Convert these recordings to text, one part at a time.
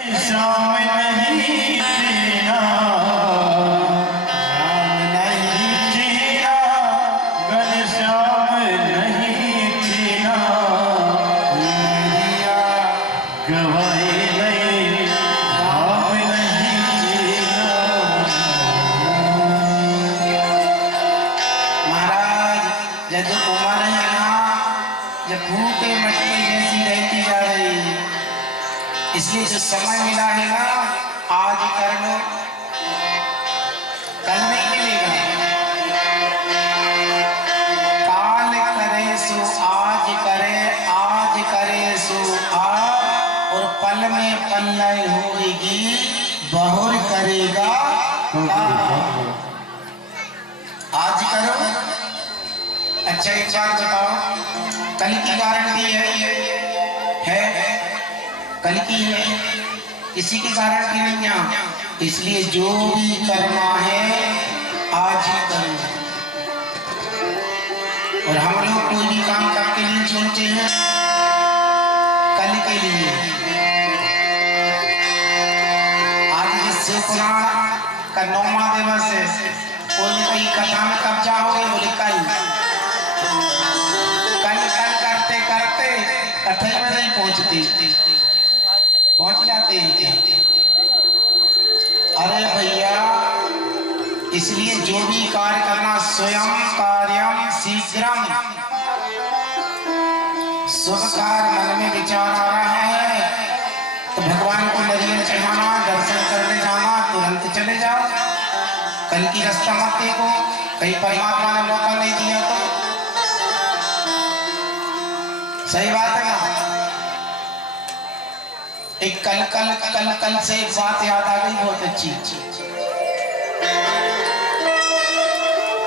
शाम नहीं जीना, शाम नहीं जीना, घनश्याम नहीं जीना, गवाई नहीं, शाम नहीं जीना। महाराज जब उम्र है ना, जब फूटे मटके जैसी रहती जा रही, इसलिए जो समय मिला है ना, आज कर लो, कल नहीं मिलेगा। काल करे सो आज करे, आज करे सो आज, और पल में पल्लय होगी, बहुर करेगा आज करो। अच्छा एक बात बताओ, कल की गारंटी है कल की है, किसी की गारंटी नहीं है। इसलिए जो भी करना है आज ही करो। और हम लोग कोई भी काम करके नहीं सोचते हैं कल के लिए। आज जिस शिव पुराण का 9वां दिवस है, कोई कहीं कथा में कब जाओगे, बोले कल करते करते कथा में नहीं पहुंच जाते हैं। अरे भैया, इसलिए जो भी कार्य करना, स्वयं कार्यम शीघ्रम, शुभ कार्य मन में विचार आ रहा है तो भगवान को नजर चढ़ाना, दर्शन करने जाना, तुरंत चले जाओ। कल की रास्ता मत देखो, कहीं परमात्मा ने मौका नहीं दिया तो। सही बात है ना। एक कल से एक बात याद आ गई, बहुत अच्छी।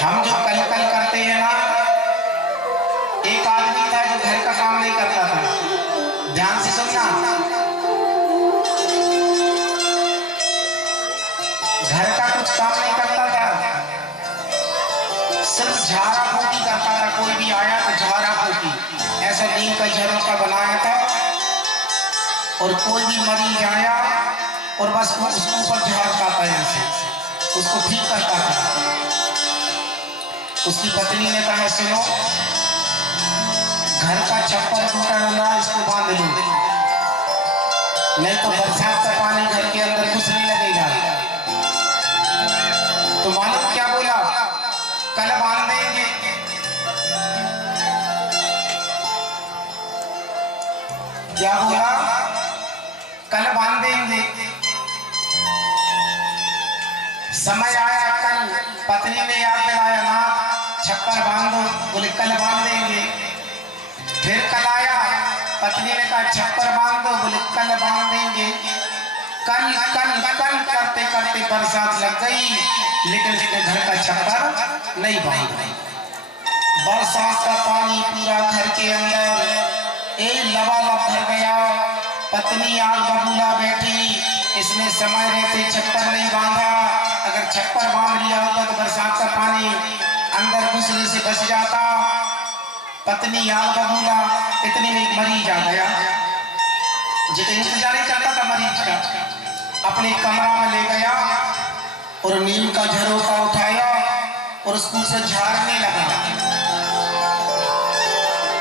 हम जो कल करते हैं ना, एक आदमी था जो घर का काम नहीं करता था। ध्यान से सुनना, घर का कुछ काम नहीं करता था, सिर्फ झाड़ा फूकी करता था। कोई भी आया तो झाड़ा फूकी, ऐसा नीम का झरोखा बनाया था, और कोई भी मरीज आया और बस उसको ऊपर झाड़ता था, ऐसे उसको ठीक करता था। उसकी पत्नी ने कहा, सुनो, घर का छप्पर टूटा हुआ, इसको बांध लो, नहीं तो बरसात का पानी घर के अंदर घुसने लगेगा। तो मालूम क्या बोला, कल बांध देंगे। क्या बोला, कल बांध देंगे। समय आया कल, पत्नी ने याद दिलाया, ना छप्पर बांधो, बोले कल बांध देंगे। फिर कल आया, पत्नी ने कहा छप्पर बांध दो, बोले कल बांध देंगे। कल करते करते बरसात लग गई, लेकिन उसने घर का छप्पर नहीं बांधा। बरसात का पानी पूरा घर के अंदर एक लबालब भर गया। पत्नी आग बबूला बैठी, इसने समय रहते छप्पर नहीं बांधा। अगर छप्पर बांध लिया होता तो बरसात का पानी अंदर घुसने से बच जाता। पत्नी आग बबूला, इतने में एक मरीज आ गया, जिसे इंतजार ही करता था मरीज का। अपने कमरा में ले गया और नीम का झरोखा उठाया और उसको से झाड़ने लगा।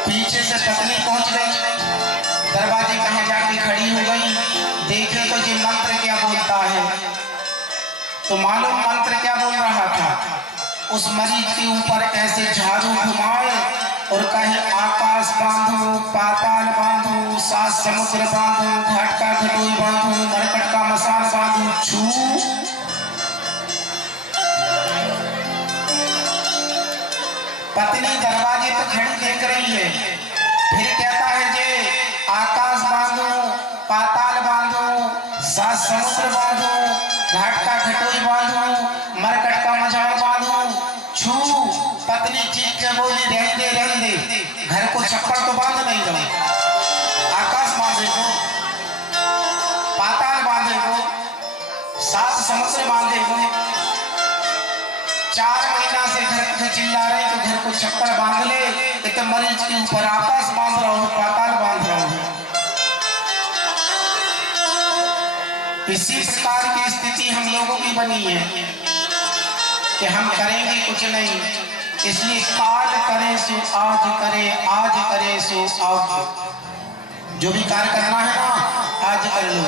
पीछे से पत्नी पहुंच गई, दरवाजे कहीं जाके खड़ी हो गई, देखे तो ये मंत्र क्या बोलता है। तो मालूम मंत्र क्या बोल रहा था, उस मरीज के ऊपर ऐसे झाड़ू घुमाए और कहे आकाश बांधो, पाताल बांधो, सात समुद्र बांधो, घाट का घटोई बांधो, मरकट का मसान बांधो, छू। पत्नी दरवाजे पर खड़ी देख रही है, फिर कहता है जे आकाश बांधो, पाताल बांधो, सात समुद्र बांधो, घाट का घटोई बांधो, मरकट का मझाड़ बांधो, छू। पत्नी चीख के बोली, रहने दे, घर को छप्पर तो बांध नहीं दो, आकाश बांधे को, पाताल बांधे को, सात समुद्र बांधे को। 4 महीना से घर में चिल्ला रहे तो घर को छप्पर बांध ले, तो मरीज के ऊपर आकाश बांध रहा हूँ, पाताल बांध रहा हूँ। इसी प्रकार की स्थिति हम लोगों की बनी है कि हम करेंगे कुछ नहीं, इसलिए काल करे सो आज करे, आज करे सो आज। जो भी कार्य करना है ना आज कर लो।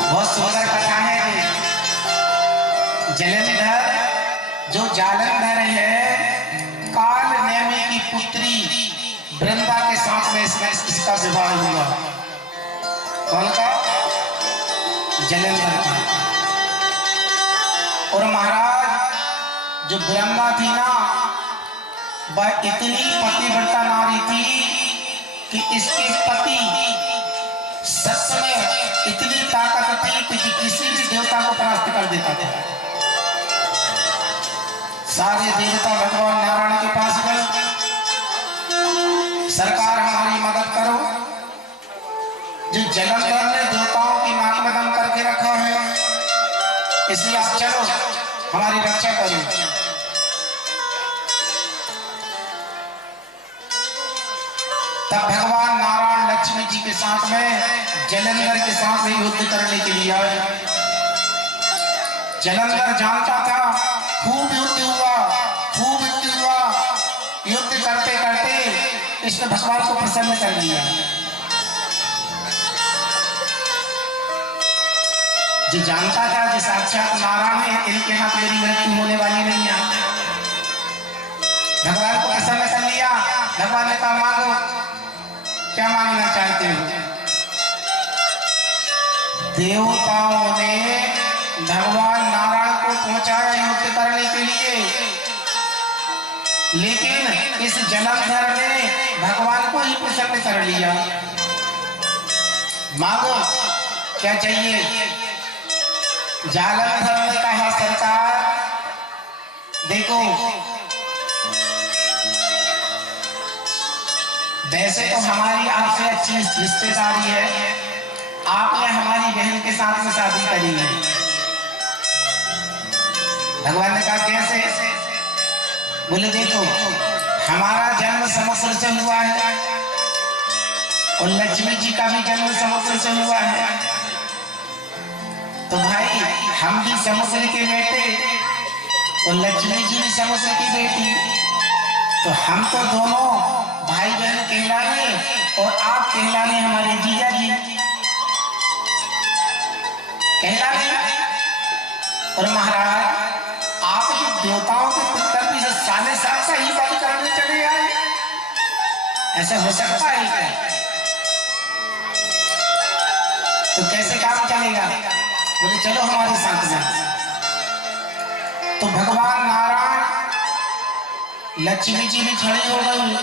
बहुत सुंदर कथा है। जलंधर जो जालंधर है, काल नेमी की पुत्री वृंदा के साथ में इसका विवाह हुआ। कौन का? जलंधर का। और महाराज जो वृंदा थी ना, वह इतनी पतिव्रता नारी थी कि इसके पति सच में इतनी ताकत थी कि किसी भी देवता को परास्त कर देता था। सारे देवता भगवान नारायण के पास गए, सरकार हमारी मदद करो, जो जलंधर ने देवताओं की नाक में दम करके रखा है, इसलिए आप चलो हमारी रक्षा करो। तब भगवान नारायण लक्ष्मी जी के साथ में जलंधर के साथ में युद्ध करने के लिए आए। जलंधर जानता था खूब युद्ध हुआ, खूब युद्ध हुआ। युद्ध करते करते कृष्ण भगवान को प्रसन्न कर लिया। जो जानता था जो साक्षात नारायण है, इनके हाथ मेरी मृत्यु होने वाली नहीं है। भगवान को प्रसन्न कर लिया। भगवान ने कहा मांगो, क्या मांगना चाहते हो? देवताओं ने भगवान नारायण को पहुंचाया युद्ध करने के लिए, लेकिन इस जलंधर ने भगवान को ही प्रसन्न कर लिया। मांगो क्या चाहिए? जालंधर ने कहा सरकार देखो, वैसे तो हमारी आपसे अच्छी रिश्तेदारी है, आपने हमारी बहन के साथ में शादी करी है। भगवान ने कहा कैसे? बोले देखो, हमारा जन्म समुद्र से हुआ है और लक्ष्मी जी का भी जन्म समुद्र से हुआ है, तो भाई हम भी समुद्र के बेटे और लक्ष्मी जी भी समुद्र की बेटी, तो हम तो दोनों भाई बहन कहलाने और आप कहलाने हमारे जीजा जी कहलाने। और महाराज आप जो देवताओं के पुत्र भी साले साल का ही बात करने चले आए, ऐसा हो सकता है क्या? तो कैसे काम चलेगा? बोले चलो हमारे साथ में। तो भगवान नारायण लक्ष्मी जी भी खड़ी हो गई।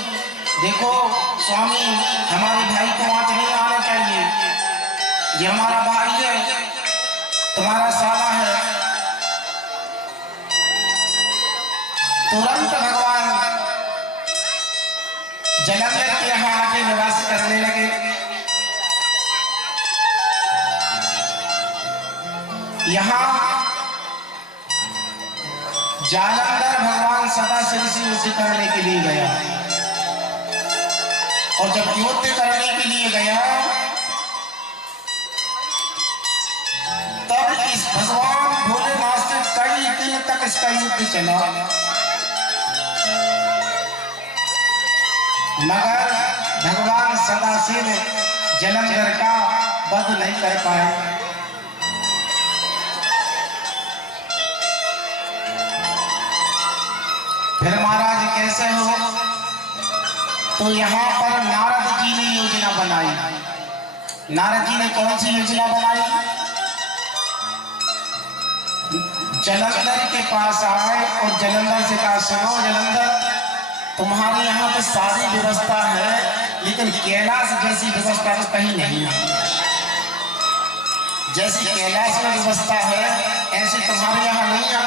देखो स्वामी, हमारे भाई को वहां नहीं आना चाहिए, ये हमारा भाई है, तुम्हारा साला है। तुरंत भगवान जलंधर के यहाँ आके निवास करने लगे। यहाँ जालंधर भगवान सदाशिव से युद्ध करने के लिए गया, और जब युद्ध करने के लिए गया तब इस भगवान भोलेनाथ से कई दिन तक इसका युद्ध चला, मगर भगवान सदाशिव जलंधर का वध नहीं कर पाए। फिर महाराज कैसे हो? तो यहाँ पर नारद जी ने योजना बनाई। नारद जी ने कौन सी योजना बनाई? जलंधर के पास आए और जलंधर से कहा सुनो जलंधर, तुम्हारे यहाँ पे सारी व्यवस्था है, लेकिन कैलाश जैसी व्यवस्था तो कहीं नहीं है। जैसी कैलाश में व्यवस्था है ऐसी तुम्हारे यहाँ नहीं है।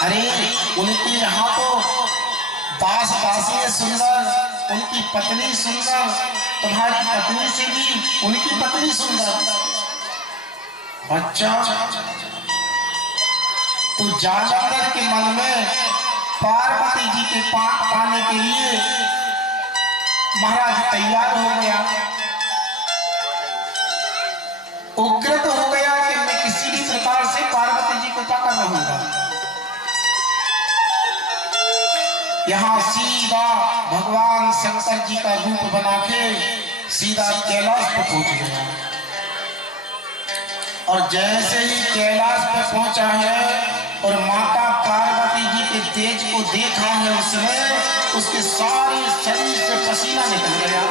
अरे उनके यहाँ तो दास दासी सुंदर, उनकी पत्नी सुंदर, तुम्हारी पत्नी से भी उनकी पत्नी सुंदर। अच्छा, तो जालंधर के मन में पार्वती जी के पाने के लिए महाराज तैयार हो गया। उग्र तो हो गया कि मैं किसी भी प्रकार से पार्वती जी को पकड़ रहूंगा। यहाँ सीधा भगवान शंकर जी का रूप बना के सीधा कैलाश पर पहुंच गया। और जैसे ही कैलाश पर पहुंचा है और माता पार्वती जी के तेज को देखा है उसने, उसके सारे शरीर से पसीना निकल गया।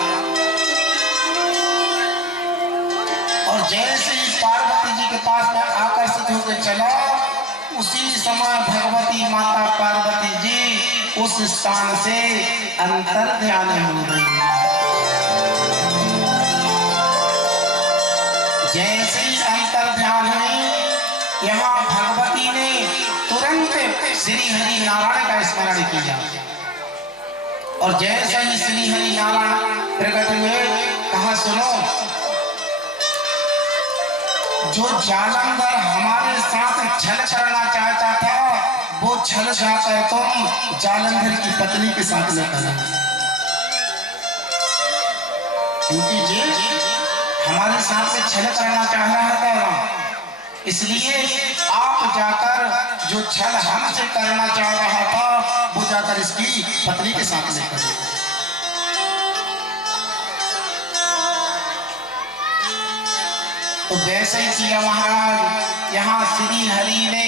और जैसे ही पार्वती जी के पास में आकर्षित होकर चला, उसी समय भगवती माता पार्वती जी उस स्थान से अंतर ध्यान हो गई। जैसे ही अंतर ध्यान हुई, यहाँ भगवती ने तुरंत श्री हरि नारायण का स्मरण किया। और जैसे ही श्री हरि नारायण प्रकट हुए, कहा सुनो, जो जालंधर हमारे साथ छल करना चाहता था, वो छल जाकर तुम जालंधर की पत्नी के साथ न करना, क्योंकि जी हमारे साथ से छल करना चाह रहा था, इसलिए आप जाकर जो छल हमसे करना चाह रहा था, वो जाकर इसकी पत्नी के साथ में करें। तो वैसे ही किया महाराज। यहाँ श्री हरि ने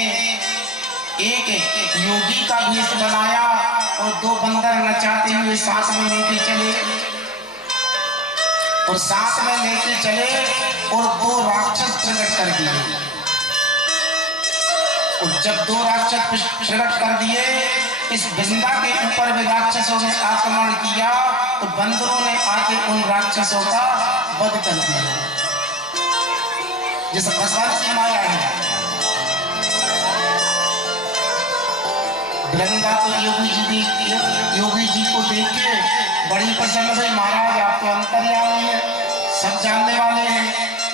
एक योगी का भेष बनाया और दो बंदर नचाते हुए साथ में लेके चले, और साथ में लेके चले और दो राक्षस प्रकट कर दिए। और जब दो राक्षस प्रकट कर दिए, इस वृंदा के ऊपर भी राक्षसों ने आक्रमण किया, तो बंदरों ने आके उन राक्षसों का वध कर दिया। जिस भगवान की माया है, वृंदा तो योगी जी को देख के बड़ी प्रसन्न हुई। महाराज आप तो अंतर्यामी है, सब जानने वाले हैं,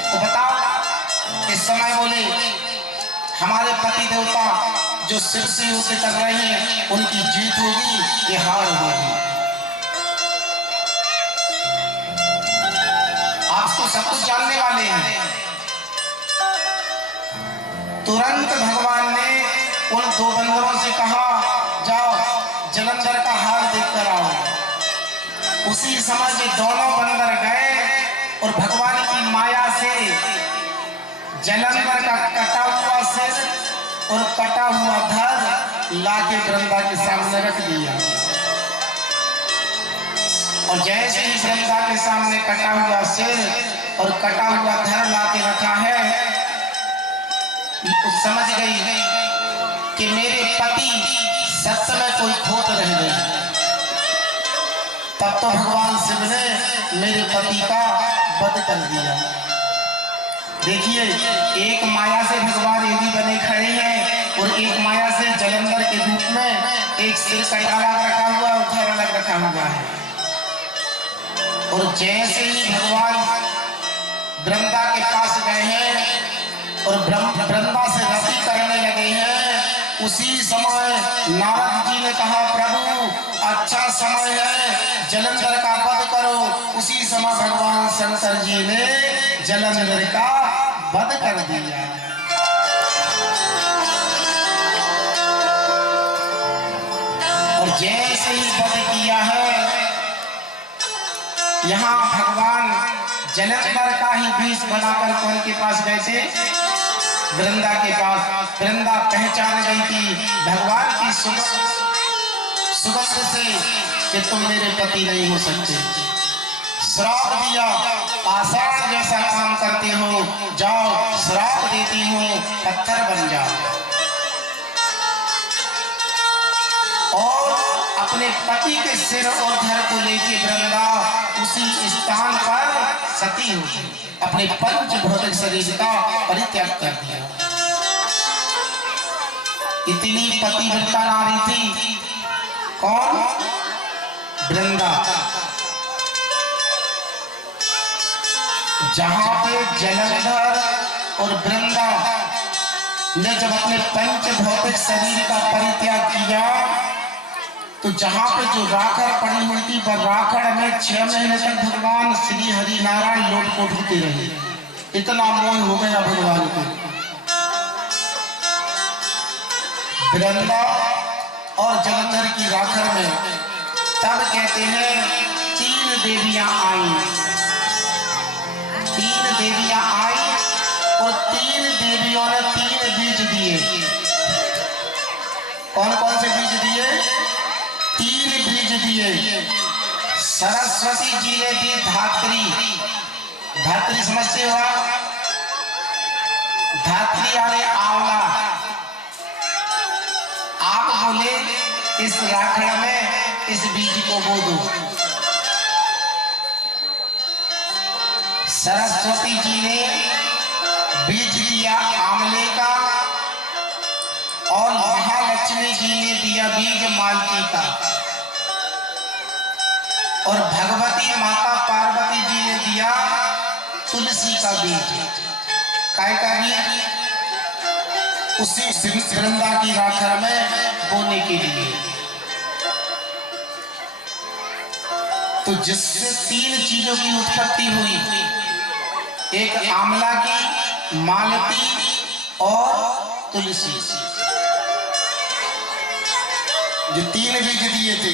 तो बताओ। इस समय बोले, हमारे पति देवता जो शिव से युद्ध कर रहे हैं, उनकी जीत होगी ये हार होगी। आप तो सब कुछ जानने वाले हैं। तुरंत भगवान ने उन दो बंदरों से कहा, जाओ जलंधर का हाल देख कर आओ। उसी समय ये दोनों बंदर गए और भगवान की माया से जलंधर का कटा हुआ सिर और कटा हुआ धड़ लाके वृंदा के सामने रख दिया। और जैसे ही वृंदा के सामने कटा हुआ सिर और कटा हुआ धड़ लाके रखा है, समझ गई कि मेरे पति सत्य में कोई खोट रह गई। तब तो भगवान शिव ने मेरे पति का वध कर दिया। देखिए, एक माया से भगवान योगी बने खड़े हैं और एक माया से जलंधर के रूप में एक सिर कटा रखा हुआ और धड़ अलग रखा हुआ है। और जैसे ही भगवान वृंदा के पास गए हैं और वृंदा से रति करने लगे हैं, उसी समय नारद जी ने कहा, प्रभु अच्छा समय है, जलंधर का वध करो। उसी समय भगवान शंकर जी ने जलंधर का वध कर दिया। और जैसे ही वध किया है, यहाँ भगवान जलंधर का ही भेष बनाकर कौन के पास गए थे? वृंदा के पास। वृंदा पहचान गई थी भगवान की सुगंध से कि तुम मेरे पति नहीं हो सकते। श्राप दिया, आषाढ़ जैसा काम करते हो, जाओ श्राप देती हूँ, पत्थर बन जाओ। और अपने पति के सिर और धड़ को लेके वृंदा उसी स्थान पर सती हो गई, अपने पंच भौतिक शरीर का परित्याग कर दिया। इतनी पतिव्रता नारी थी। कौन? वृंदा। जहां पे जलंधर और वृंदा ने जब अपने पंच भौतिक शरीर का परित्याग किया, तो जहां पे जो राखड़ पड़ी हुई थी, वह राखड़ में 6 महीने तक भगवान श्री हरि नारायण लोट पोट होते रहे। इतना मोह हो गया भगवान को। वृंदा और जलंधर की राखर में तब कहते हैं 3 देवियां आई। 3 देवियां आई और 3 देवियों ने 3 बीज दिए। कौन कौन से बीज दिए? 3 बीज दिए। सरस्वती जी ने दी धात्री। धात्री समझते हो आप? धात्री यानी आंवला। आप बोले इस राखड़ में इस बीज को बो दो। सरस्वती जी ने बीज दिया आंवले का और महालक्ष्मी जी ने दिया बीज मालती का और भगवती माता पार्वती जी ने दिया तुलसी का बीज। काय का बीज? उसी वृंदा की राखर में बोने के लिए। तो जिससे 3 चीजों की उत्पत्ति हुई, एक आंवला की, मालती और तुलसी, जो 3 बीज दिए थे।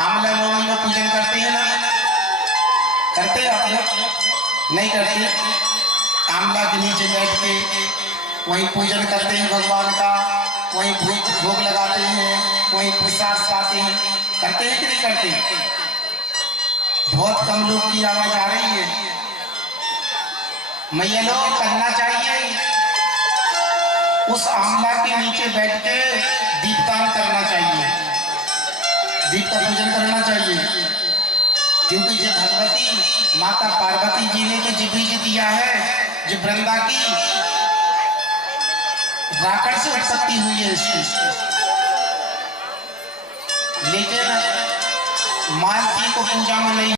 आंवला नवमी में पूजन करते हैं ना? करते हैं आप लोग? नहीं करते? आंवला के नीचे बैठ के वहीं पूजन करते हैं भगवान का, वहीं भोग लगाते हैं, वहीं प्रसाद पाते हैं। करते हैं कि नहीं करते? बहुत कम लोग की आवाज आ रही है। मैया लोग करना चाहिए। उस आंवला के नीचे बैठ के दीपदान करना चाहिए, दीप का पूजन करना चाहिए। क्योंकि जो भगवती माता पार्वती जी ने जो बीज दिया है, जो वृंदा की राखड़ से उत्पत्ति हुई है इसकी। लेकिन मालती को पूजा में नहीं